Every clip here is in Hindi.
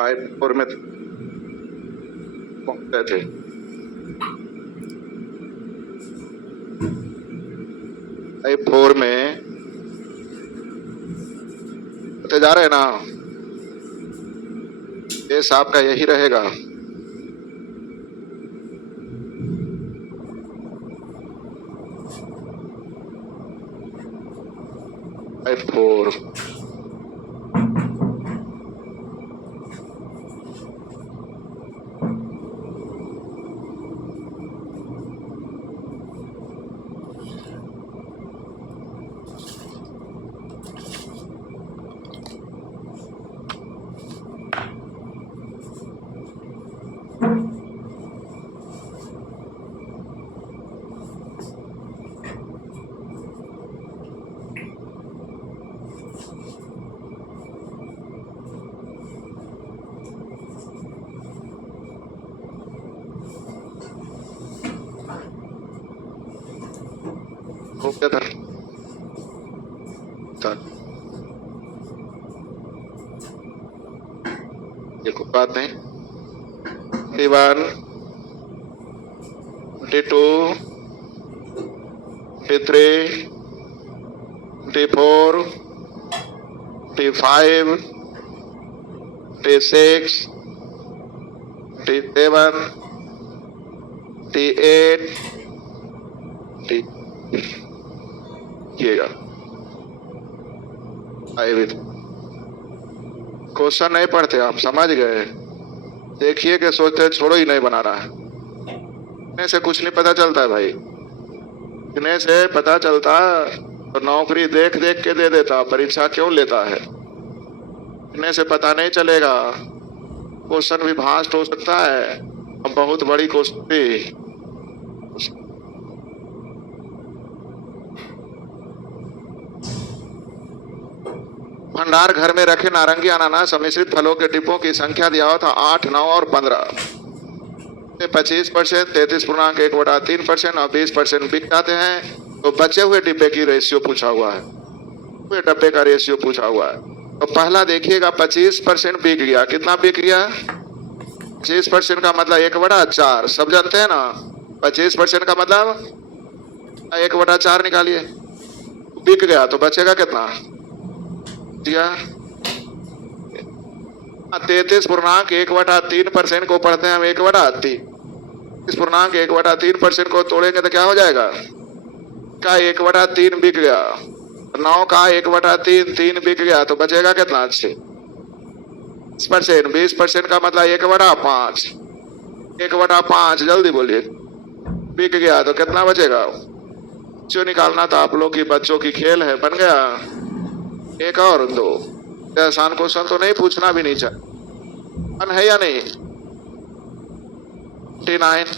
I4 में पहुंचते थे। I4 में होते जा रहे ना, देश आपका यही रहेगा। I4 हो गया था। ये कोई बात नहीं। 21, 22, 23, 24, 25, 26, 27, 28, क्वेश्चन नहीं पढ़ते आप, समझ गए। देखिए कि सोचते छोड़ो ही नहीं बना रहा है। इतने से कुछ नहीं पता चलता है भाई, इतने से पता चलता तो नौकरी देख देख के दे देता, परीक्षा क्यों लेता है। इतने से पता नहीं चलेगा। क्वेश्चन भी भास्ट हो सकता है और बहुत बड़ी क्वेश्चन भी। भंडार घर में रखे नारंगी अनानास मिश्रित फलों के डिब्बों की संख्या दिया हुआ था 8, 9 और 15। 25%, 33.1/3% और 20% बिक जाते हैं। तो बचे हुए डिब्बे की रेशियो पूछा हुआ है, हुए डब्बे का रेशियो पूछा हुआ है। तो पहला देखिएगा 25% बिक गया। कितना बिक गया? 25% का मतलब 1/4। सब जानते हैं ना, 25% का मतलब 1/4 निकालिए। बिक गया तो बचेगा कितना? 33.1/3% को पढ़ते हैं हम 1/3। 33.1/3% को तोड़ेंगे तो क्या हो जाएगा? का 1/3 बिक गया। 9 का 1/3 3 बिक गया तो बचेगा कितना? 20%। 20% का मतलब 1/5। 1/5 जल्दी बोलिए। बिक गया तो कितना बचेगा? जो निकालना था आप लोग की बच्चों की खेल है। बन गया 1 और 2। आसान क्वेश्चन तो नहीं पूछना भी नहीं चाहिए। बन है या नहीं? 29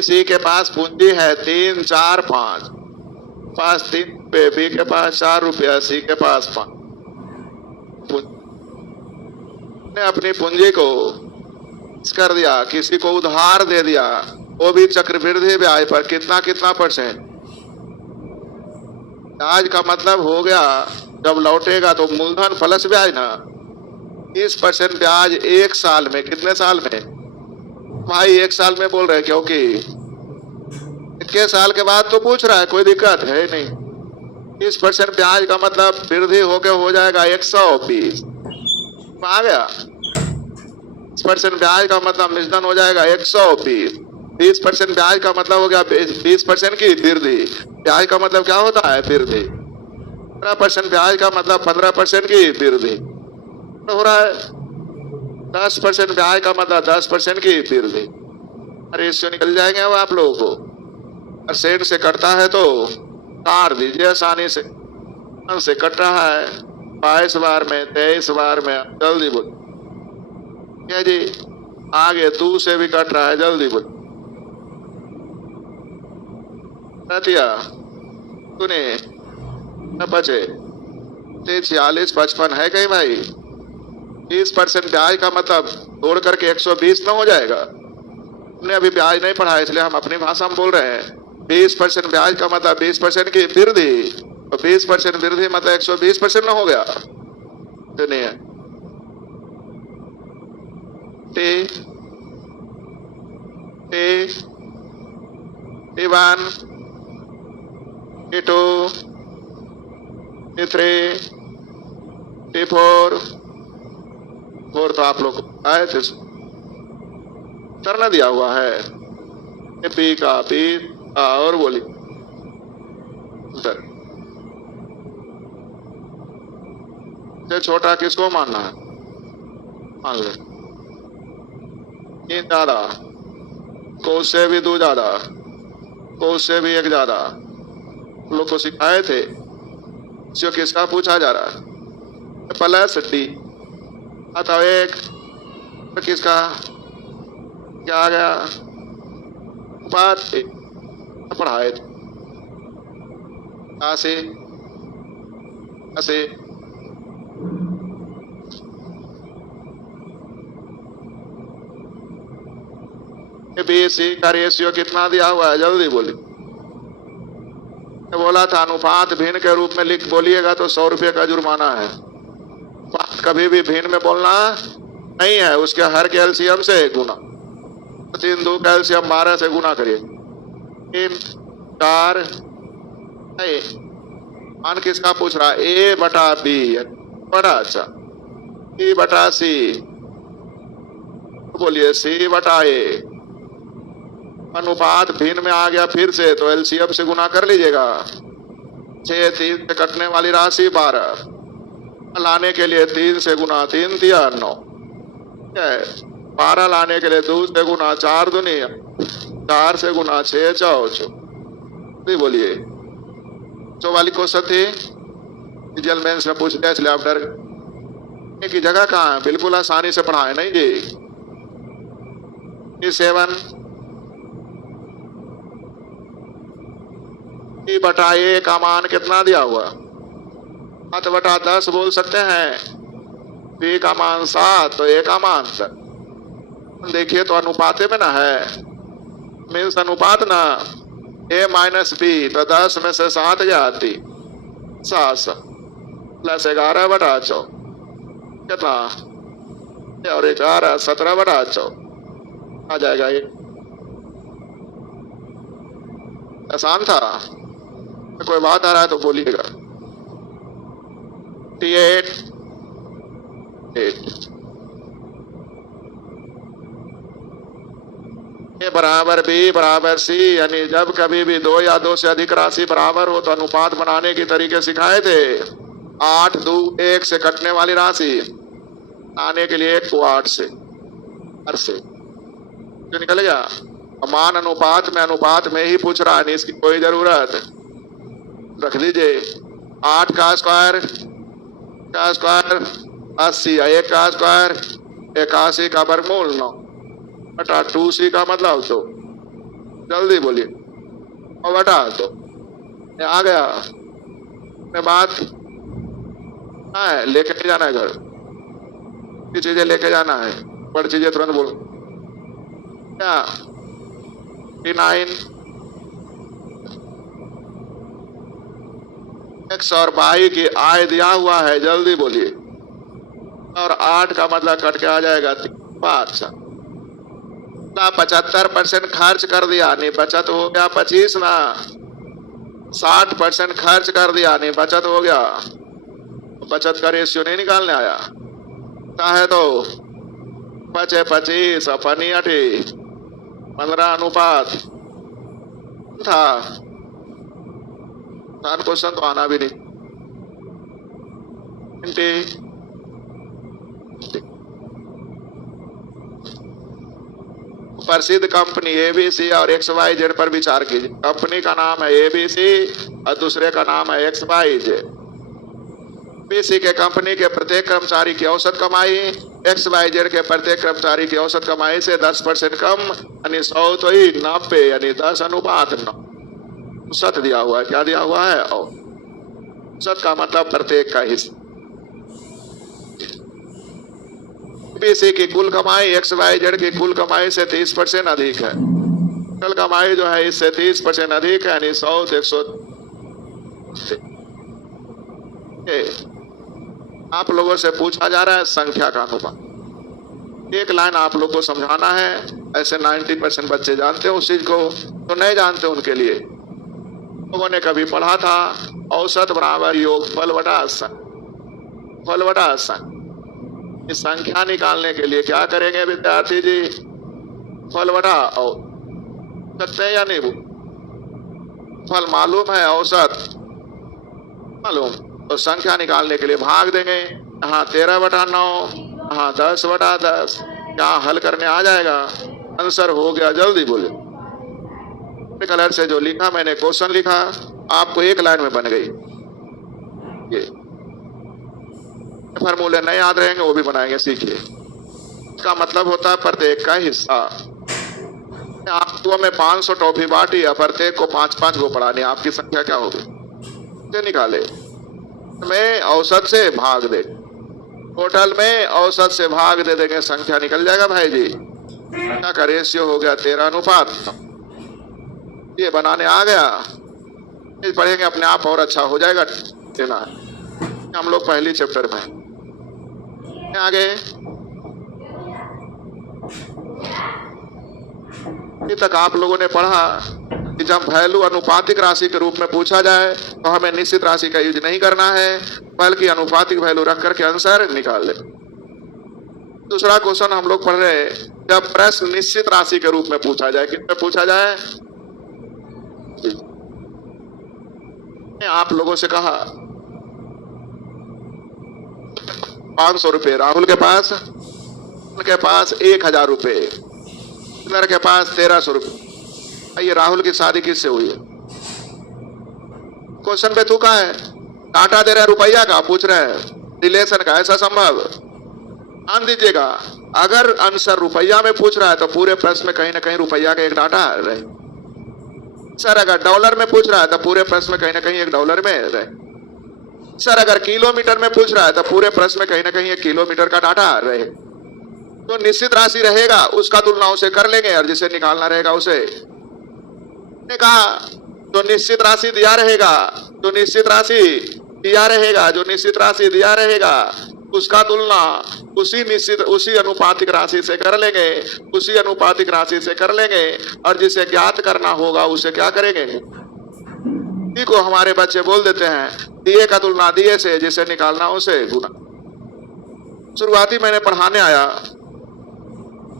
सी के पास पूंजी है 3, 4, 5। पास 3 रुपये, बी के पास 4 रुपया, सी के पास 5। ने अपनी पूंजी को कर दिया, किसी को उधार दे दिया, वो भी चक्रवृद्धि ब्याज पर। कितना कितना %? ब्याज का मतलब हो गया जब लौटेगा तो मूलधन प्लस ब्याज ना। 30% ब्याज 1 साल में। कितने साल में भाई? 1 साल में बोल रहे क्योंकि 21 साल के बाद तो पूछ रहा है, कोई दिक्कत है नहीं। 30% ब्याज का मतलब वृद्धि होकर हो जाएगा 120। आ गया। 20% ब्याज का मतलब मिश्रण हो जाएगा 120। 20% ब्याज का मतलब हो गया 20% की वृद्धि। ब्याज का मतलब क्या होता है? वृद्धि। 15% ब्याज का मतलब 15% की वृद्धि हो रहा है। 10% ब्याज का मतलब 10% की वृद्धि। अरे इससे निकल जाएंगे अब आप लोगों को। परसेंट से कटता है तो काट दीजिए आसानी से। कट रहा है 22 बार में, 23 बार में। जल्दी बोल क्या जी? आगे 2 से भी कट रहा है, जल्दी बोल। तूने बचे 46, 55 है कहीं भाई? 20% ब्याज का मतलब तोड़ करके 120 ना हो जाएगा। हमने अभी ब्याज नहीं पढ़ा इसलिए हम अपनी भाषा में बोल रहे हैं। 20% ब्याज का मतलब 20% की वृद्धि, तो 20% वृद्धि मतलब 120% ना हो गया? तो नहीं है। T1, T2, T3, T4, तो आप लोग आए थे, करना दिया हुआ है। पी का पी और बोली सर, छोटा किसको मानना है? मान लो 3 ज्यादा, को उससे भी 2 ज्यादा, को उससे भी 1 ज्यादा। लोग को सिखाए थे, जो किसका पूछा जा रहा है? प्लस डी अतः 1, तो किसका क्या आ गया? बात पढ़ाए थे ऐसे BC का रेशियो कितना दिया हुआ है? जल्दी बोली। बोला था अनुपात भिन्न के रूप में लिख बोलिएगा तो 100 रुपये का जुर्माना है। कभी भी भिन्न में बोलना नहीं है, उसके हर के एलसीएम से गुना, 3 2 का एलसीएम 12 से गुना करिए। 3 4 मान किसका पूछ रहा है? A बटा B बड़ा अच्छा, B बटा C, बोलिए C बटा A। अनुपात भिन्न में आ गया फिर से, तो एलसीएम से गुना कर लीजिएगा। 6 3 से कटने वाली राशि 12, लाने के लिए 3 से गुना, 3 दिया 9, 12 लाने के लिए 2 से गुना, 4 दूनी 4 से गुना 6 4। बोलिए जो वाली क्वेश्चन थी रिजल्ट मेंस में पूछ लिया, इसलिए आप डर की जगह कहाँ है? बिल्कुल आसानी से पढ़ाए नहीं जी। 7 बटा A का मान कितना दिया हुआ? 7 बटा 10 बोल सकते हैं। B का मान 7, तो A का मान 10। देखिए तो अनुपाते में ना है, मीन्स अनुपात ना, A माइनस B, तो 10 में से 7 जाती 7 प्लस 11 बटा 4 कितना? और 11 17 बटा 4 आ जाएगा। ये आसान था। कोई बात आ रहा है तो बोलिएगा। T8 A बराबर B बराबर C, यानी जब कभी भी 2 या 2 से अधिक राशि बराबर हो तो अनुपात बनाने के तरीके सिखाए थे। 8 2 1 से कटने वाली राशि आने के लिए 1 को 8 से जो निकल गया। मान अनुपात में ही पूछ रहा है, इसकी कोई जरूरत रख दीजिए। 8 का स्क्वायर 80, 1 का स्क्वायर 81 का वर्गमूल 9 बटा 2C का मतलब 2। जल्दी बोलिए और बटा 2 आ गया। बात है लेके जाना है घर की चीजें लेके जाना है, बड़ी चीजें तुरंत बोलो। क्या 9 X और Y की आय दिया हुआ है, जल्दी बोलिए। और 8 का मतलब कट के आ जाएगा 5। 75% खर्च कर दिया, नहीं बचत हो गया 25 ना। 60% खर्च कर दिया, नहीं बचत हो गया। बचत का रेशियो नहीं निकालने आया है तो बचे 25 अपनी 15 अनुपात था। क्वेश्चन तो आना भी नहीं। प्रसिद्ध कंपनी ABC और XYZ पर विचार कीजिए। कंपनी का नाम है ABC और दूसरे का नाम है XYZ। ABC के कंपनी के प्रत्येक कर्मचारी की औसत कमाई XYZ के प्रत्येक कर्मचारी की औसत कमाई से 10% कम, यानी 100 तो ही 90, यानी 10 अनुपात 9। औसत दिया हुआ है, क्या दिया हुआ है? औसत का मतलब प्रत्येक का हिस्सा। ABC की कुल कमाई XYZ की कुल कमाई से 30% अधिक है। टोटल कमाई जो है इससे 30% अधिक है, यानी 100 से 100। आप लोगों से पूछा जा रहा है संख्या का अनुपात। एक लाइन आप लोग को समझाना है। ऐसे 90% बच्चे जानते हो उस चीज को, तो नहीं जानते उनके लिए। लोगों ने कभी पढ़ा था औसत बराबर योगफल बटा फल बटा संख्या। इस संख्या निकालने के लिए क्या करेंगे विद्यार्थी जी? फल बटा और सकते हैं या नहीं? फल मालूम है, औसत मालूम, तो संख्या निकालने के लिए भाग देंगे। यहाँ 13/9, यहाँ 10/10। क्या हल करने आ जाएगा? आंसर हो गया। जल्दी बोले। कलर से जो लिखा मैंने, क्वेश्चन लिखा, आपको एक लाइन में बन गई। ये फॉर्मूले नहीं याद रहेंगे वो भी बनाएंगे, सीखिए। इसका मतलब होता है प्रत्येक का हिस्सा। आपको में 500 टॉफी बांटी या प्रत्येक को 5-5 को पढ़ानी, आपकी संख्या क्या होगी? निकाले में औसत से भाग दे, टोटल में औसत से भाग दे देंगे, संख्या निकल जाएगा भाई जी। संख्या का रेशियो हो गया 13:। ये बनाने आ गया, पढ़ेंगे अपने आप और अच्छा हो जाएगा। देना हम लोग पहली चैप्टर में आगे। अभी तक आप लोगों ने पढ़ा कि जब वैल्यू अनुपातिक राशि के रूप में पूछा जाए तो हमें निश्चित राशि का यूज नहीं करना है, बल्कि अनुपातिक वैल्यू रख करके आंसर निकाल ले। दूसरा क्वेश्चन हम लोग पढ़ रहे हैं, जब प्रश्न निश्चित राशि के रूप में पूछा जाए, किसमें पूछा जाए? आप लोगों से कहा 500 रुपए राहुल के पास, उनके पास 1000 रुपए, इधर के पास 1300 रुपए। ये राहुल की शादी किससे हुई है? क्वेश्चन पे तू कहा है, डाटा दे रहे हैं रुपया का, पूछ रहे हैं रिलेशन का, ऐसा संभव? ध्यान दीजिएगा, अगर आंसर रुपया में पूछ रहा है तो पूरे प्रश्न में कहीं ना कहीं रुपया का एक डाटा रहे। सर अगर डॉलर में पूछ रहा है तो पूरे प्रश्न में कहीं ना कहीं एक डॉलर में रहे। सर अगर किलोमीटर में पूछ रहा है तो पूरे प्रश्न में कहीं ना कहीं एक किलोमीटर का डाटा रहे। तो निश्चित राशि रहेगा, उसका तुलना उसे कर लेंगे, और जिसे निकालना रहेगा उसे ने कहा। तो निश्चित राशि दिया रहेगा, तो निश्चित राशि दिया रहेगा, जो निश्चित राशि दिया रहेगा उसका तुलना उसी अनुपातिक राशि से कर लेंगे, उसी अनुपातिक राशि से कर लेंगे, और जिसे ज्ञात करना होगा उसे क्या करेंगे? इसी को हमारे बच्चे बोल देते हैं दिए का तुलना दिए से, जिसे निकालना उसे गुना। शुरुआती मैंने पढ़ाने आया,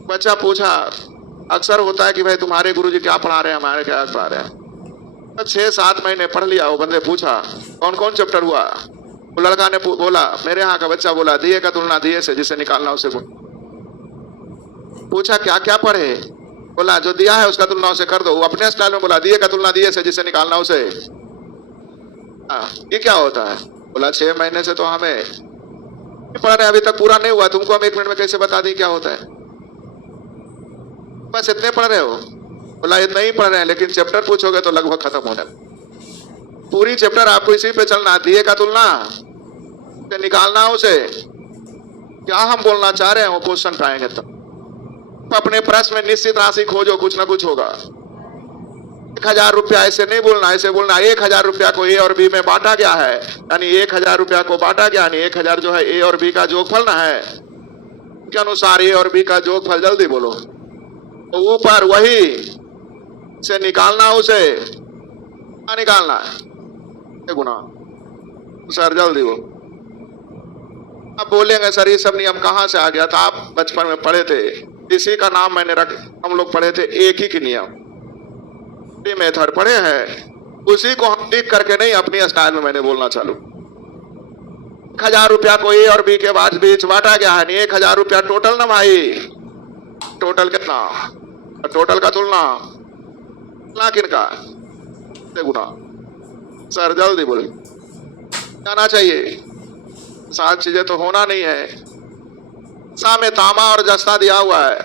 बच्चा पूछा, अक्सर होता है कि भाई तुम्हारे गुरुजी क्या पढ़ा रहे हैं, हमारे क्या पढ़ा रहे हैं। 6-7 महीने पढ़ लिया। वो बंदे पूछा कौन कौन चैप्टर हुआ? वो लड़का ने बोला, मेरे यहाँ का बच्चा बोला दिए का तुलना दिए से, जिसे निकालना उसे गुना। पूछा क्या क्या पढ़े? बोला जो दिया है उसका तुलना उसे कर दो। वो अपने स्टाइल में बोला दिए का तुलना दिए से, जिसे निकालना उसे। ये क्या होता है? बोला 6 महीने से तो हमें पढ़ रहे, अभी तक पूरा नहीं हुआ, तुमको हम 1 मिनट में कैसे बता दी क्या होता है? बस इतने पढ़ रहे हो? बोला इतना ही पढ़ रहे हैं, लेकिन चैप्टर पूछोगे तो लगभग खत्म हो जाए। पूरी चैप्टर आपको इसी पे चलना, दिए का तुलना निकालना उसे। क्या हम बोलना चाह रहे हैं वो क्वेश्चन पाएंगे तब। अपने प्रश्न में निश्चित राशि खोजो, कुछ ना कुछ होगा। 1000 रुपया ऐसे नहीं बोलना, ऐसे बोलना 1000 रुपया को ए और बी में बांटा गया है, यानी 1000 रुपया को बांटा गया, यानी 1000 जो है ए और बी का जोगफल ना है, के अनुसार ए और बी का जोगफल। जल्दी बोलो। तो ऊपर वही से निकालना उसे, निकालना है गुना। सर जल्दी बोलो। अब बोलेंगे सर ये सब नियम कहाँ से आ गया था? आप बचपन में पढ़े थे, इसी का नाम मैंने हम लोग पढ़े थे, एक ही के नियम मेथड पढ़े हैं, उसी को हम लिख करके नहीं अपनी स्टाइल में मैंने बोलना चालू। 1000 रुपया को ए और बी के बीच बांटा गया है, 1000 रुपया टोटल ना भाई। टोटल कितना? टोटल का तुलना किनका गुना। सर जल्दी बोले। जाना चाहिए, 7 चीजें तो होना नहीं है। सा में तांबा और जस्ता दिया हुआ है,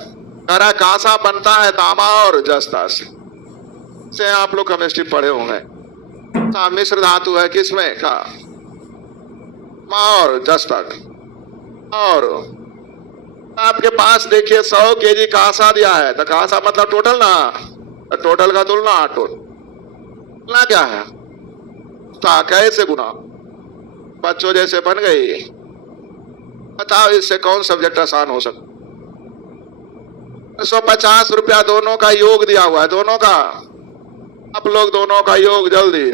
कह रहा कांसा बनता है तांबा और जस्ता से आप लोग केमिस्ट्री पढ़े होंगे। मिश्र धातु है किसमें का? और जस्ता। और आपके पास देखिए 100 केजी कांसा दिया है, तो कांसा मतलब टोटल ना, टोटल का तुलना, तुलना क्या है? कैसे गुना? बच्चों जैसे बन गई। बताओ इससे कौन सब्जेक्ट आसान हो सकता? 150 रुपया दोनों का योग दिया हुआ है, दोनों का। आप लोग दोनों का योग जल्दी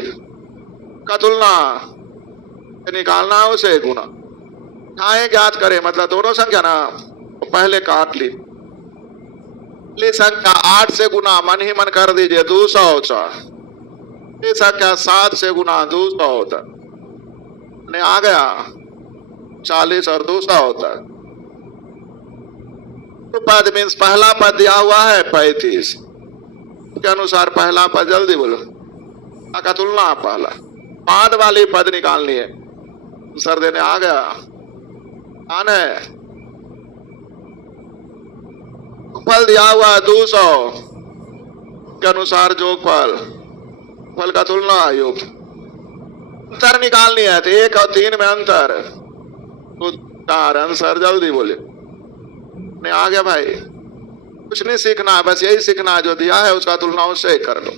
का तुलना निकालना, उसे गुना ठाए ज्ञात करें, मतलब दोनों संख्या ना पहले काट ली। संख्या 8 से गुना मन ही मन कर दीजिए 200। संख्या 7 से गुना 200 होता है, आ गया 40 और 200 होता है। तो पद मीन्स पहला पद दिया हुआ है 35 के अनुसार पहला पद जल्दी बोलो का तुलना पहला। बाद वाली पद निकालनी है, सर देने आ गया आने। फल दिया हुआ 200 के अनुसार जोगफल, फल का तुलना योग। अंतर निकालनी है तो 1 और 3 में अंतर, तो 4 आंसर जल्दी बोले। नहीं आ गया भाई, कुछ नहीं सीखना है, बस यही सीखना है जो दिया है उसका तुलना उससे कर लो।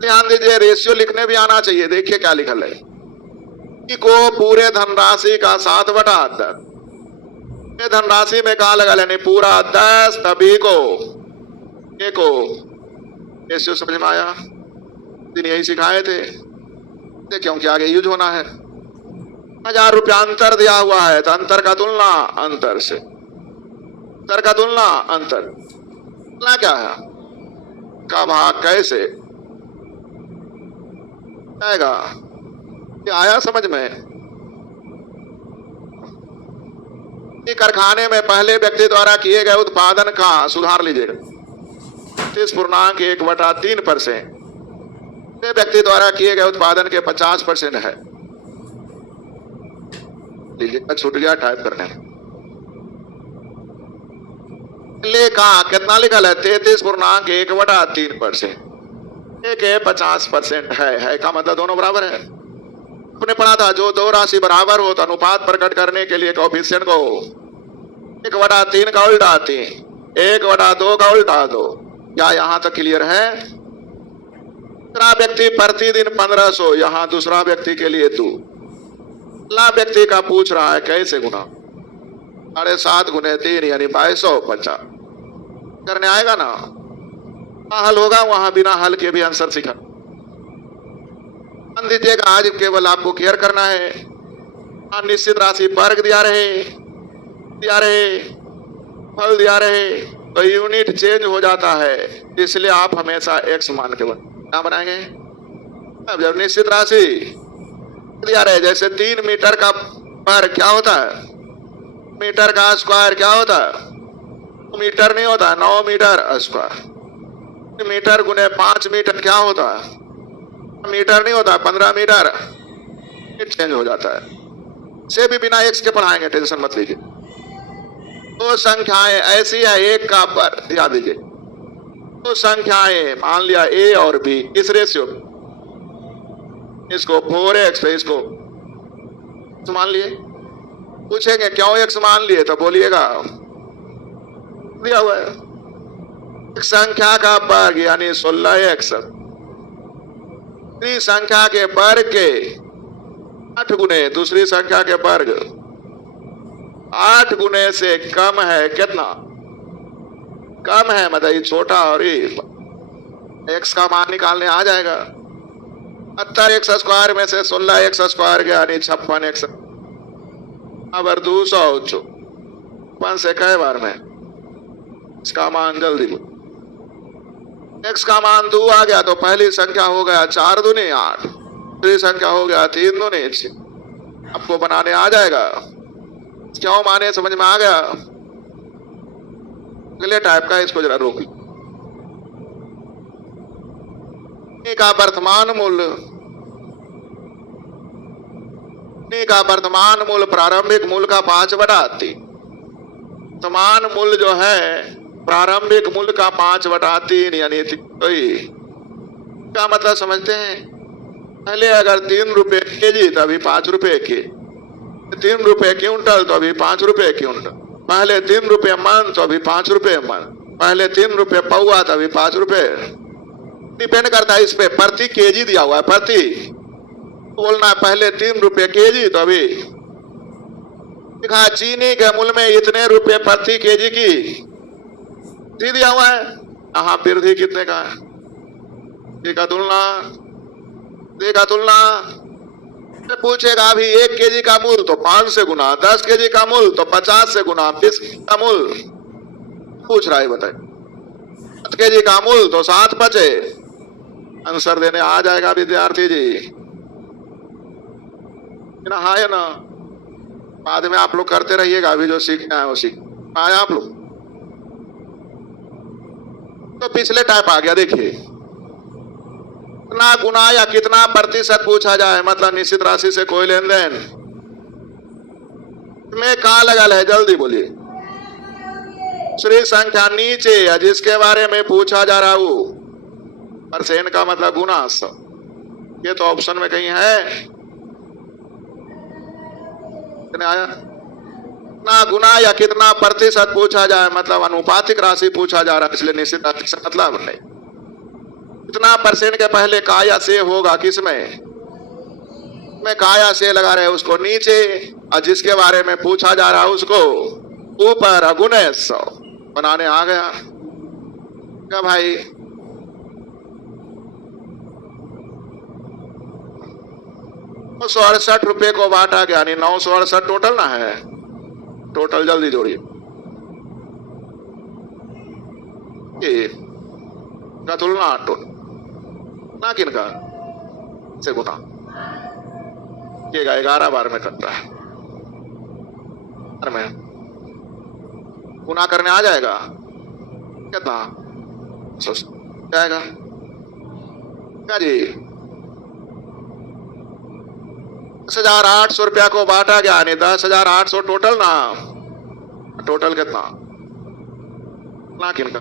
ध्यान दीजिए रेशियो लिखने भी आना चाहिए। देखिए क्या लिखल है को पूरे धनराशि का 7/10। धनराशि में कहा लगा लेने पूरा 10 तभी को एको रेशियो समझ में आया? दिन यही सिखाए थे क्योंकि आगे यूज होना है। 1000 रुपया अंतर दिया हुआ है तो अंतर का तुलना अंतर से, अंतर का तुलना अंतर। तुलना क्या है? का भाग कैसे आएगा? ये आया समझ में? कारखाने में पहले व्यक्ति द्वारा किए गए उत्पादन का सुधार लीजिएगा 30.1/3%। व्यक्ति द्वारा किए गए उत्पादन के 50% है। लीजिए छूट गया टाइप करने में। लेखा कितना लिखा है? 33.1/3%। एक 50% है का मतलब दोनों बराबर है। आपने पढ़ा था जो दो राशि बराबर हो तो अनुपात प्रकट करने के लिए कोएफिशिएंट को 1/3 का उल्टा 3, 1/2 का उल्टा 2। क्या यहां तक क्लियर है? दूसरा व्यक्ति प्रतिदिन 1500, यहां दूसरा व्यक्ति के लिए 2। अगला व्यक्ति का पूछ रहा है कैसे गुना? 7.5 × 3 यानी 2250 करने आएगा ना? हल होगा वहां, बिना हल के भी आंसर सीखा। ध्यान दीजिएगा आज केवल आपको केयर करना है। निश्चित राशि वर्ग दिया रहे फल दिया रहे तो यूनिट चेंज हो जाता है, इसलिए आप हमेशा x मान के क्या बनाएंगे? अब जब निश्चित राशि दिया रहे, जैसे 3 मीटर का वर्ग क्या होता है? मीटर का स्क्वायर क्या होता है? मीटर नहीं होता, 9 मीटर स्क्वायर। मीटर गुने 5 मीटर क्या होता है? मीटर नहीं होता, 15 मीटर। चेंज हो जाता है। से भी बिना x के पढ़ाएंगे, टेंशन मत लीजिए। दो संख्याएं ऐसी है, एक का पर ध्यान दीजिए। दो संख्याएं मान लिया a और b, इस रेशियो इसको 4x पे इसको मान लिए। पूछेंगे क्यों x मान लिए तो बोलिएगा दिया हुआ है। एक संख्या का वर्ग यानी 16x, दूसरी संख्या के वर्ग के 8 गुने दूसरी संख्या के वर्ग 8 गुने से कम है। कितना कम है? मतलब छोटा और x का मान निकालने आ जाएगा। 78x स्क्वायर में से 16x स्क्वायर गया यानी 56x। अब 200 5 से कई बार में इसका मान जल्दी x का मान 2 आ गया तो पहली संख्या हो गया 4 दूनी 8, दूसरी संख्या हो गया 3 दूनी 6। आपको बनाने आ जाएगा। क्यों माने समझ में आ गया? अगले टाइप का इसको जरा रोक लो। का वर्तमान मूल्य प्रारंभिक मूल्य का 5/3। वर्तमान मूल्य जो है प्रारंभिक मूल्य का 5/3 यानी क्या मतलब समझते हैं? पहले अगर 3 रुपए केजी तो अभी 5 रुपए के, 3 रुपए क्विंटल तो अभी 5 रुपए क्विंटल, पहले 3 रुपए मन तो अभी 5 रुपए मन। पहले 3 रुपए पौआ था, अभी 5 रुपए। डिपेंड करता है इस पे, प्रति केजी दिया हुआ है, प्रति बोलना है पहले 3 रुपए केजी, तो अभी लिखा चीनी के मूल्य में इतने रुपए प्रति केजी की दिया हुआ है। यहाँ वृद्धि कितने का है, देखा तुलना पूछेगा अभी 1 केजी का मूल्य तो 5 से गुना, 10 केजी का मूल्य तो 50 से गुना, 20 का मूल्य पूछ रहा है, बताए 7 केजी का मूल्य तो 7 बचे। आंसर देने आ जाएगा विद्यार्थी जी ना, हाँ या ना। बाद में आप लोग करते रहिएगा, अभी जो सीखना है वो सीख पाए आप लोग। तो पिछले टाइप आ गया, देखिए कितना गुना या कितना प्रतिशत पूछा जाए, मतलब निश्चित राशि से कोई लेन देन में कहा लगल है, जल्दी बोलिए। दूसरी संख्या नीचे या जिसके बारे में पूछा जा रहा हो, परसेंट का मतलब गुना, ये तो ऑप्शन में कहीं है, आया कितना गुना या कितना प्रतिशत पूछा जाए, मतलब अनुपातिक राशि पूछा जा रहा है, इसलिए निश्चित राशि से मतलब नहीं। कितना परसेंट के पहले का या से होगा, किसमें में का या से लगा रहे उसको नीचे, और जिसके बारे में पूछा जा रहा है उसको ऊपर। गुणे 100 बनाने आ गया क्या भाई? 968 रुपए को बांटा गया, यानी 968 टोटल ना है, टोटल जल्दी जोड़िए। तुलना टोटल ना किनका से गुना किएगा, 11 बार में करता है, में गुना करने आ जाएगा कितना जाएगा क्या जी? 10,800 रुपया को बांटा गया, यानी 10,800 टोटल ना, टोटल कितना ना किनका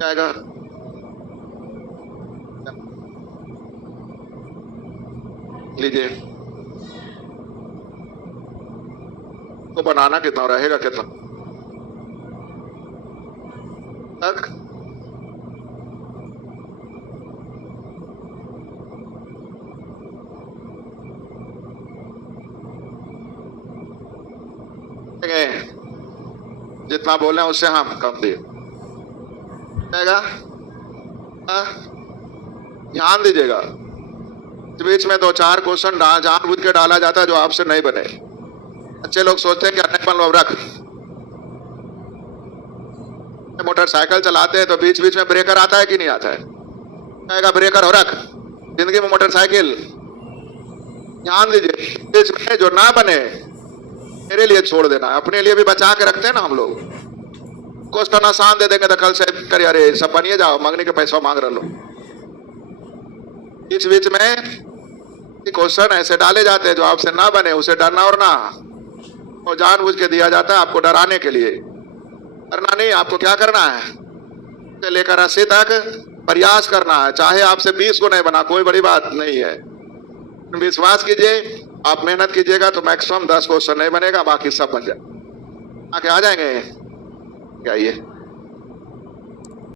जाएगा? लीजिए, तो बनाना कितना रहेगा, कितना तक? जितना बोले उससे हम कम दिए जाएगा। ध्यान दीजिएगा, बीच में 2-4 क्वेश्चन जानबूझ के डाला जाता है जो आपसे नहीं बने। अच्छे लोग सोचते हैं कि नहीं बन रख, मोटरसाइकिल चलाते हैं तो बीच बीच में ब्रेकर आता है कि नहीं आता है? आएगा ब्रेकर हो रख, जिंदगी में मोटरसाइकिल। ध्यान दीजिए, बीच में जो ना बने मेरे लिए छोड़ देना, अपने लिए भी बचा के रखते हैं ना हम लोग। क्वेश्चन आसान दे देंगे तो कल से करिए अरे सब बनिए जाओ, मांगने के पैसा मांग रहे लो। बीच बीच में क्वेश्चन ऐसे डाले जाते हैं जो आपसे ना बने, उसे डरना और ना, और जानबूझ के दिया जाता है आपको डराने के लिए। डरना नहीं, आपको क्या करना है, लेकर 80 तक प्रयास करना है, चाहे आपसे 20 को नहीं बना, कोई बड़ी बात नहीं है। विश्वास कीजिए, आप मेहनत कीजिएगा तो मैक्सिमम 10 क्वेश्चन नहीं बनेगा, बाकी सब बन जाए, आके आ जाएंगे। क्या ये